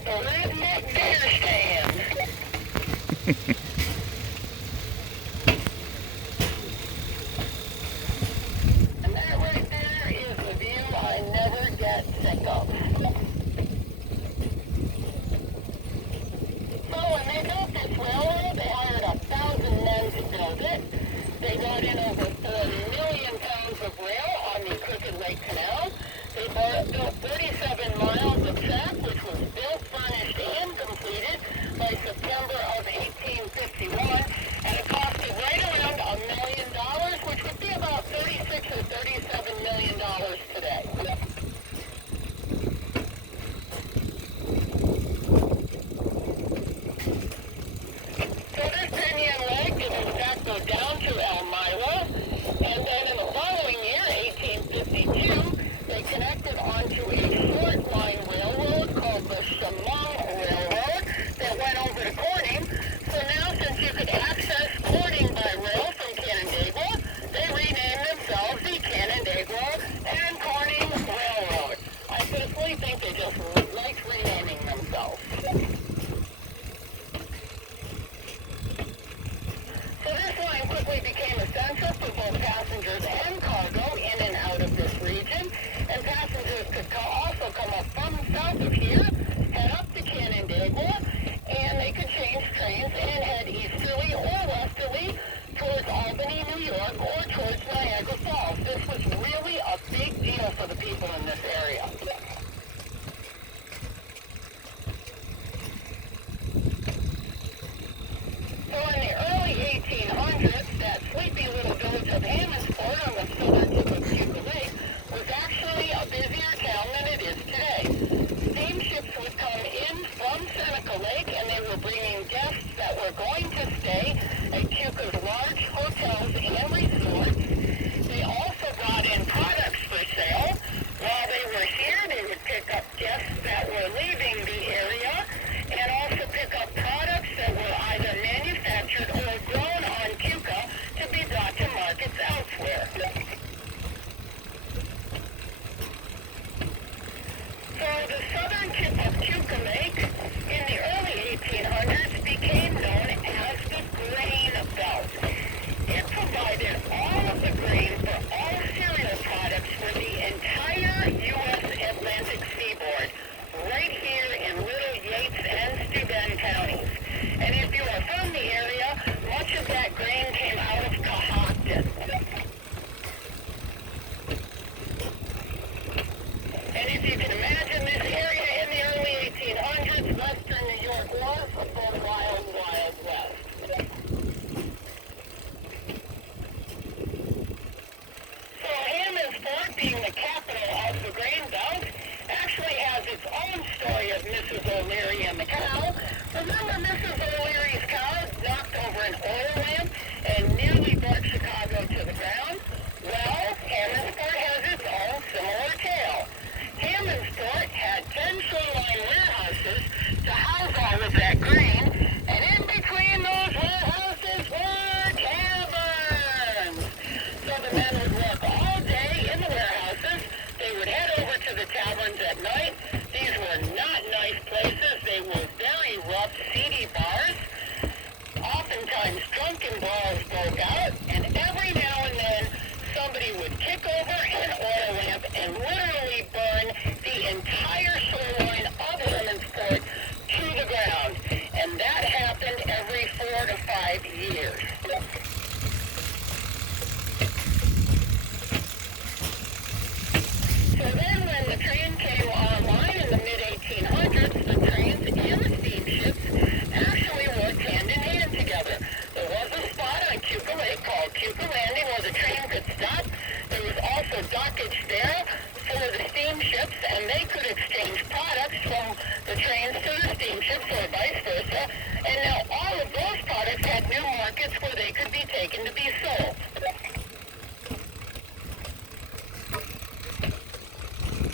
at the Redneck Beer Stand. And that right there is the view I never get sick of. So when they built this railroad, they hired 1,000 men to build it. They brought in over 4 million pounds of rail on the Crooked Lake Canal. They built 37 miles of track, which was built, furnished, and completed by September of 1851, and it costed right around $1 million, which would be about $36 or $37 million today. So this Crimean Lake did in fact go down to Elmira, and then in the following year, 1852, they connected onto a short line railroad called the Chemung Railroad that went over to Corning. So now, since you could access Corning by rail from Canandaigua, they renamed themselves the Canandaigua and Corning Railroad. I personally think they just liked renaming themselves. So this line quickly became essential for both passengers and cargo in and out of this region. And passengers could also come up from south of here, head up to Canandaigua, and they could change trains and head easterly or westerly towards Albany, New York, or towards Niagara Falls. This was really a big deal for the people in this area. So in the early 1800s, that sleepy little village of Hammondsport on the southern tip of Cuba Lake was actually a busier town than it is today. Steamships would come in from Seneca Lake, and they were bringing guests that were going to stay at Cuca's large hotels and resorts. They also brought in products for sale. While they were here, they would pick up guests that were leaving the area, and also pick up products that were either manufactured or grown on Cuca to be brought to markets elsewhere. So the southern tip of Cuca Lake in the early 1800s became known as the Grain Belt. It provided all of the grain for all cereal products for the entire U.S. Atlantic seaboard, right here in Little Yates and Steuben counties. And if you are from the area, much of that grain came out of Cohocton. And if you can imagine this area in the early 1800s, western New York was the wild, wild west. So Hammondsport, being the capital of the grain belt, actually has its own story of Mrs. O'Leary and the cow. Remember Mrs. O'Leary's cow knocked over an oil lamp and nearly brought Chicago to the ground? Well, Hammondsport has its own similar tale. Hammondsport had 10 shoreline warehouses to house all of that grain, and in between those warehouses were taverns. So the men would work all day in the warehouses. They would head over to the taverns at night. These were not nice places. They were very rough, seedy bars. Oftentimes drunken brawls broke out, and every now and then somebody would kick over an oil lamp and literally burn the entire shoreline of Hammondsport to the ground. And that happened every 4 to 5 years. So then when the train came online in the mid-1800s, the trains and the steamships actually worked hand in hand together. There was a spot on Cuca Lake called Cuca Landing where the train could stop. There was also dockage there for the steamships, and they could exchange products from the trains to the steamships or vice versa. And now all of those products had new markets where they could be taken to be sold.